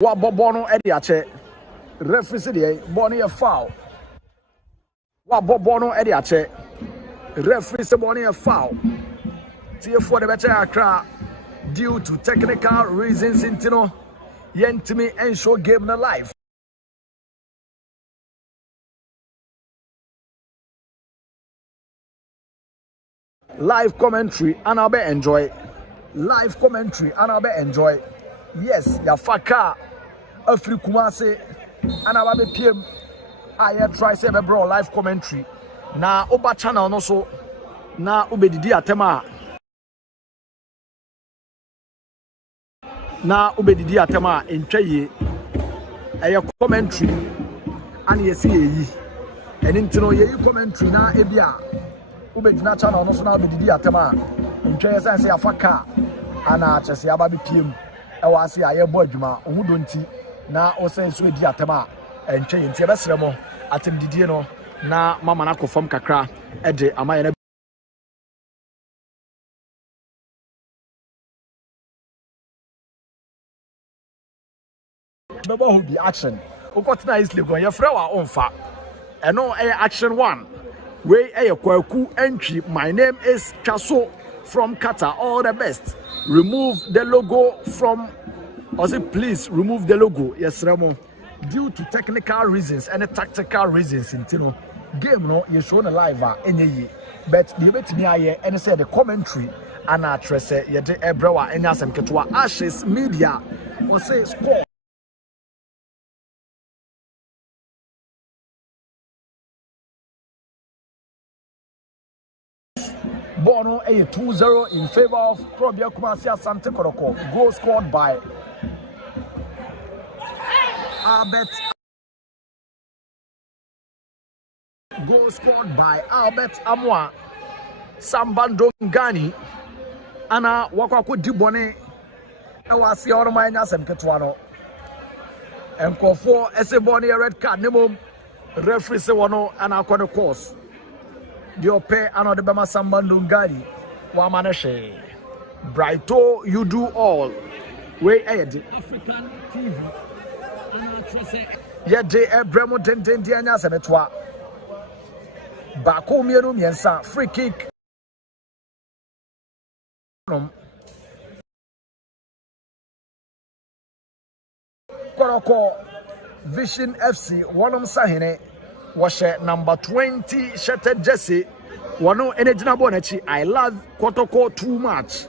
Wa bono edi ache. Referee said boni a foul. Wa bono edi ache. Referee said boni a foul. Tie for the better Accra due to technical reasons intino yentimi ensure game na live. Live commentary and I'll be enjoy. Live commentary and I'll be enjoy. Yes, ya faka Afri Kumase and I'll be PM. I try say be bro live commentary. Na oba channel no so na ubedidi atema. Na ubedidi atema entwaye. Eye commentary and yesi yi. Eni ntino ye commentary na ebia ubedina channel no so na ubedidi atema. Ntwaye say afaka ana chese aba be PM. Ewa ase aye bo adwuma omudo nti na o say so edi atema ntwaye nti ebesere mo atem didie no na mama na kofam kakra ede amaye na bebo who be action o got na is legon ye frɛ wa onfa eno action 1 we kwaku entry my name is Chaso from Qatar. All the best. Remove the logo from please remove the logo. Yes, Remo. Due to technical reasons and tactical reasons in Tino game no you shown a live any but the bit me aye and say the commentary and address ye de ebrewa enya sem ketwa Ashes media or say score Bono a 2-0 in favor of Krobia Kumasi Asante Kotoko. Goal scored by Albert. Goal scored by Albert Amwa. Sambando Ngani. Ana wakwaku dibone. Ewasi oroma enya sem ketwano. Enkofo ese boni a red card nemo. Referee se wono ana akwa the course. The ope another bema Sambando Ngani. Wa maneshe. Brighto, you do all. We aid African TV. Ye de ebremo den dianya semetwa. Bako mienu miensa free kick. Koroko Vision FC wonom sahene washe number 20 shattered Jesse wano enejina bonachi. I love Kotoko too much.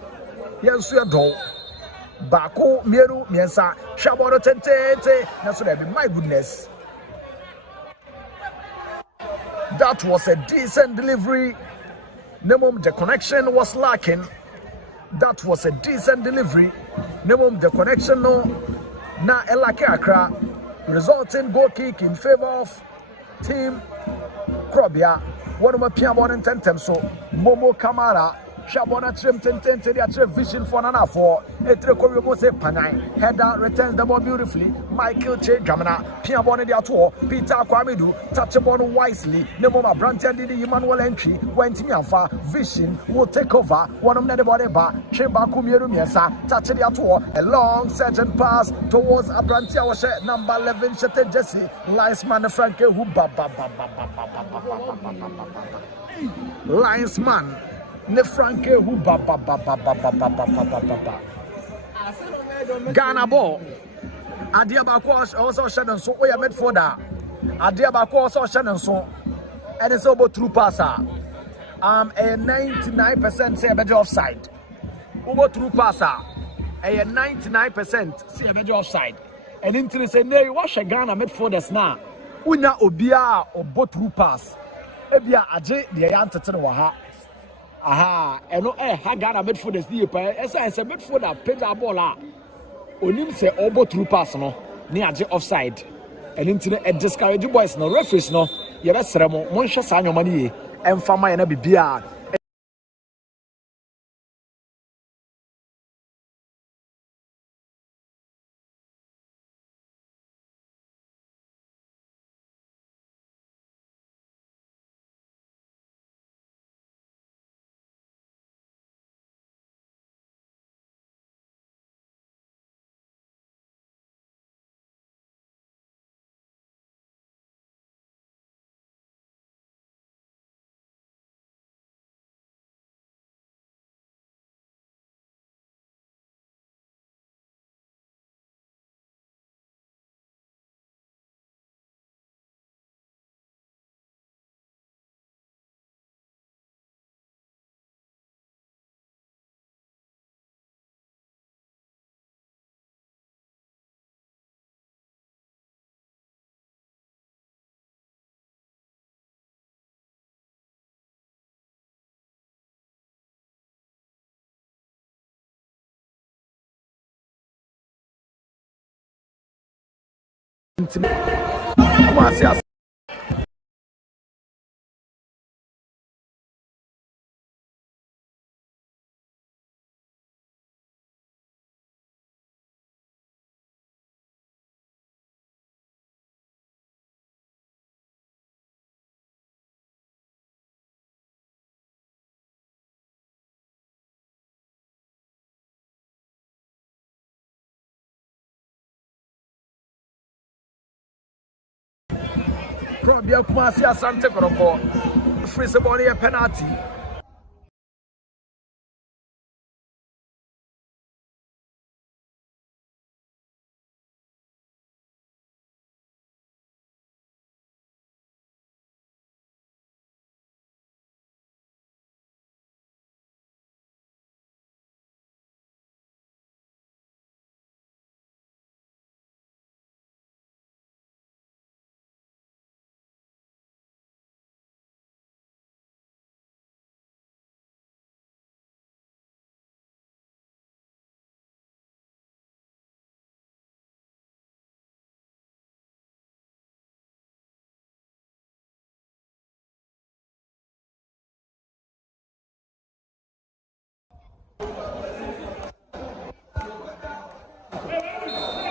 Yensu ya do Bako mienu miensa shaboro tente naso be my goodness. That was a decent delivery. Nemum the connection was lacking. That was a decent delivery. Nemum the connection no na elake Accra, resulting goal kick in favor of team Krobia. One of my piano and tentem so Momo Kamara. Shabona trim the vision for Nana for Etrekorio Mose Panai. Header returns the ball beautifully. Michael Che Jamana, Piabone the Atuo, Peter Kwamidu, touch the ball wisely. Nemoma Branton did the Emmanuel entry. Went Mianfa, Vision will take over. One of the body bar, Chimbaku Mirumiasa, touch the Atuo, a long surgeon pass towards Abrantia Washe, number 11, Shete Jesse, Linesman Franke Huba. Linesman. Ne Franke who Ghana ball. Adiabako also Shannon so we are made for that. Adiabako also Shannon so and it's over true passer. A 99% say a better offside. Over true passer. A 99% say a better offside. And into say nay wash a Ghana made for this now. Unya obia or both true pass. Ebia aje the yantatin waha. Aha, eno Ghana midfielders die pa esa midfielder peda ball onim se obo through pass no ne age offside eno ntine discourage boys no referees no ye be sere mo nhwe sa anyoma ne ye emfa ma ye na bibia Kumasi Probia Kumasi Asante Kotoko. Free ball a penalty.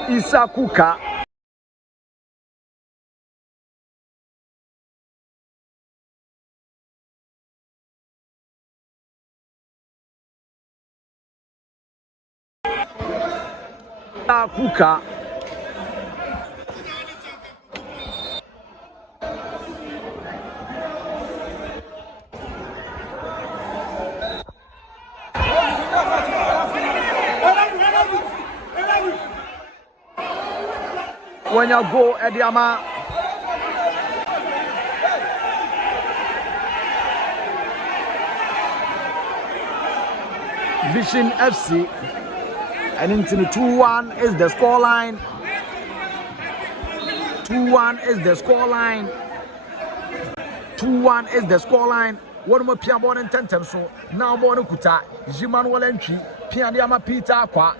Isakuka. Isakuka. When you go Ediama Vision FC and into the 2-1 is the scoreline. 2-1 is the scoreline. 2-1 is the scoreline. One more Piabon and Tentem so now more Kuta Jimanuel entry Pianiama Peter Aqua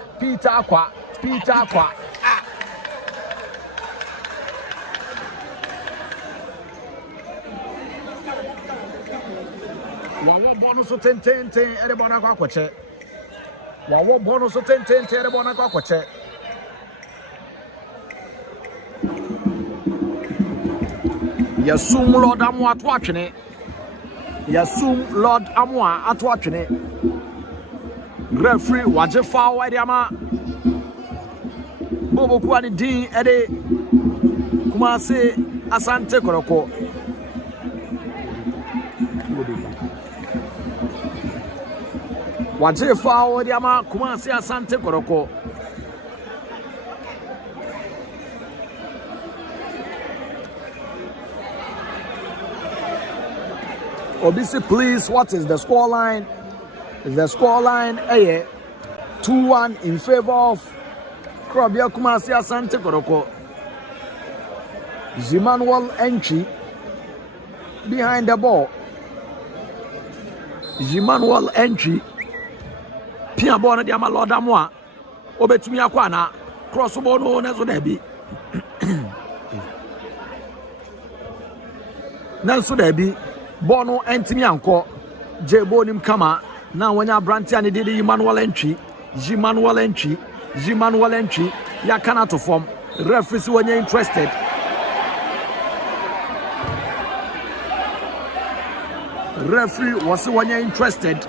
Wawa bonus of 10 at the Bonacquache. Wawa bonus of 10 at the Bonacquache. Yasum Lord Amwa at watching it. Yasum Lord Amwa at watching it. Referee Wajefa Wadiama Bobo Kwani D Ede Kumasi Asante Kotoko. Wajefa Wadiama Kumasi Asante Kotoko. Obisi, please, what is the scoreline? The scoreline 2-1 in favor of Krabia Kumasi Asante Kotoko. Zimanuel entry behind the ball. Zimanuel entry. Pia bona dia ma Lord Amwa. Obetumi akwa na cross ball no nezo na bi. Nanso da bi. Bono entimi anko Jebo nim kama na wanya branti ani didi Emmanuel entry ya kana to form referee si wanya interested referee was wanya interested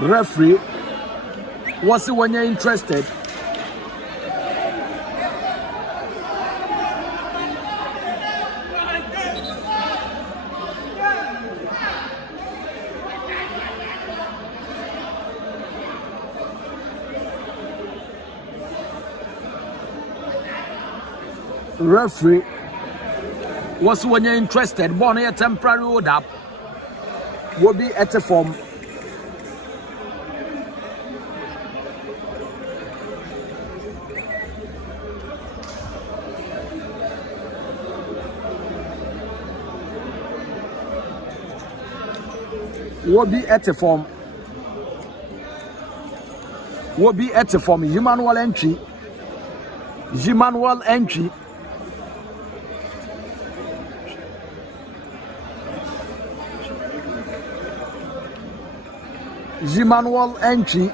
referee was when you're interested. Referee was when you're interested. Born a temporary hold up will be at a form. Wobi at the form. Wobi at the form. Emmanuel entry. Emmanuel entry. Emmanuel entry.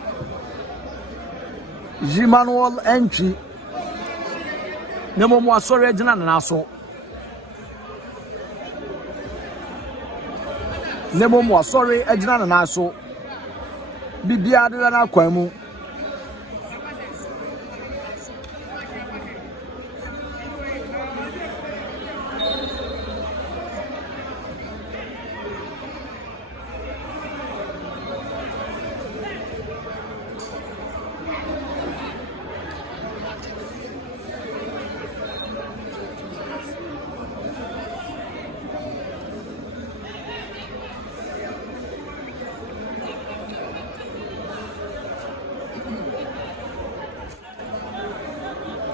Emmanuel entry. Nemo mo asori agina na so. Nemo mo asori agina na so. Bibia de na kwan mu.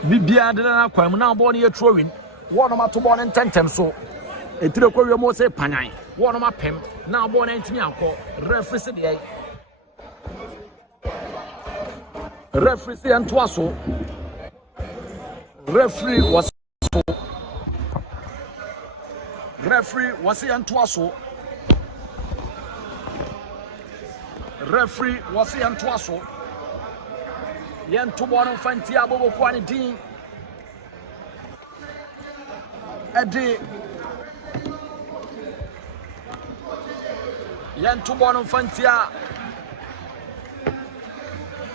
Bibia de na kwan mu na ball no ye throwing one ma to ball no tentem so etire ko wiemo se panyan one ma pem na ball no ntimi akọ referee se de referee se ento aso referee was ento aso referee was ento aso yento ball fanti abobo kwani din ade yento ball fanti a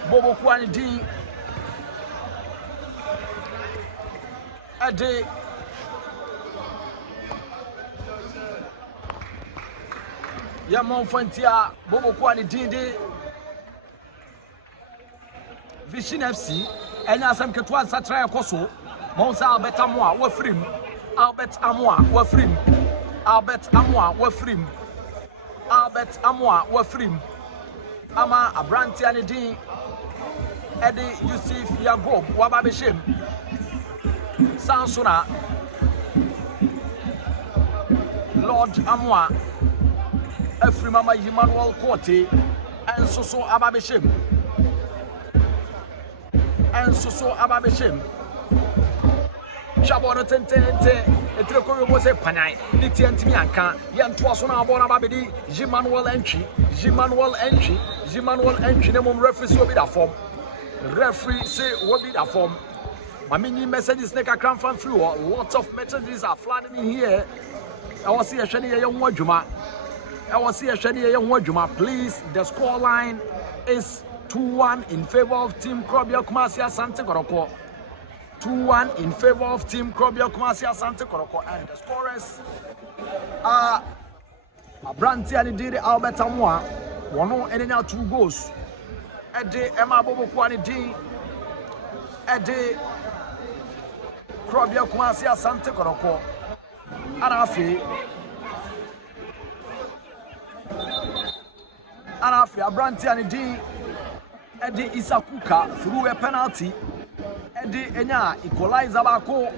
bobo kwani din ade yamon fanti a bobo kwani din de Vision FC enya asam ketwa satra ekoso monsa Albert Amoa wafrim Albert Amoa wafrim ama abranti anidin edi Yusuf Yagob wababeshem Sansona Lord Amoa afrim ama Emmanuel Kote ensoso ababeshem and so ababeshem Shabono tente etreko yo mose panai niti antimi anka ye nto so na abona babedi Emmanuel entry ne mom referee so be da form referee say wo be da form mamini messages ne kakran fan through lots of messages are flooding in here I want see a hwani ye ho adwuma please the score line is 2-1 in favor of Team Krobia Kumasi Asante Kotoko. 2-1 in favor of Team Krobia Kumasi Asante Kotoko. And the scorers are Abranti Anidiri Albert Amoa. One and now 2 goals. Ede Emma Bobo Kwanidi. Ede Krobia Kumasi Asante Kotoko. Anafi Abranti Anidiri. Edi Isakuka through a penalty. Edi Enya equalizer bako.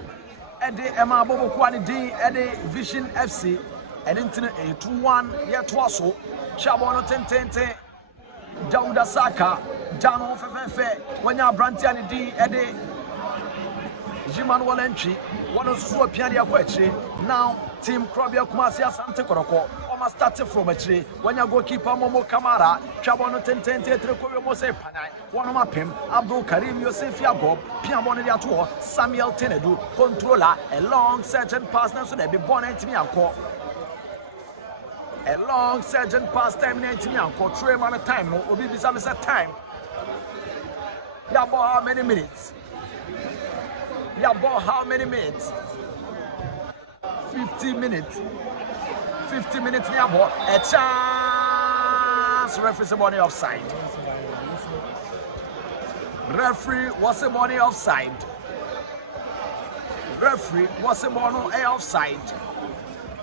Edi Emma Bobo Kwani D. Edi Vision FC. And into a 2-1 yet waso. Chabono Tente. Dauda Saka. Dano Fefe. When you're Brantiani D. Edi Emmanuel entry. One of the Piania Quechi. Now Team Krobia Kumasi Asante Kotoko. Started from a tree when you go keep Momo Kamara, Chabono Tente, Trekoyo Mose Panai, one of my pim, Abdul Karim Yosef Yagob, Piamoni Atua, Samuel Tenedu, controller, a long surgeon pass now so they be born at me uncle. A long surgeon pass time to me uncle, 3 man at time, no, will be some time. Yabo, how many minutes? 50 minutes. 50 minutes near ball. A chance. Referee the money offside. Referee was the money offside.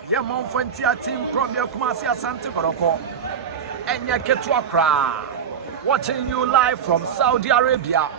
Yamon Frontier Team Krobia Kumasi Asante Kotoko. Enya Ketua Kra. Watching you live from Saudi Arabia.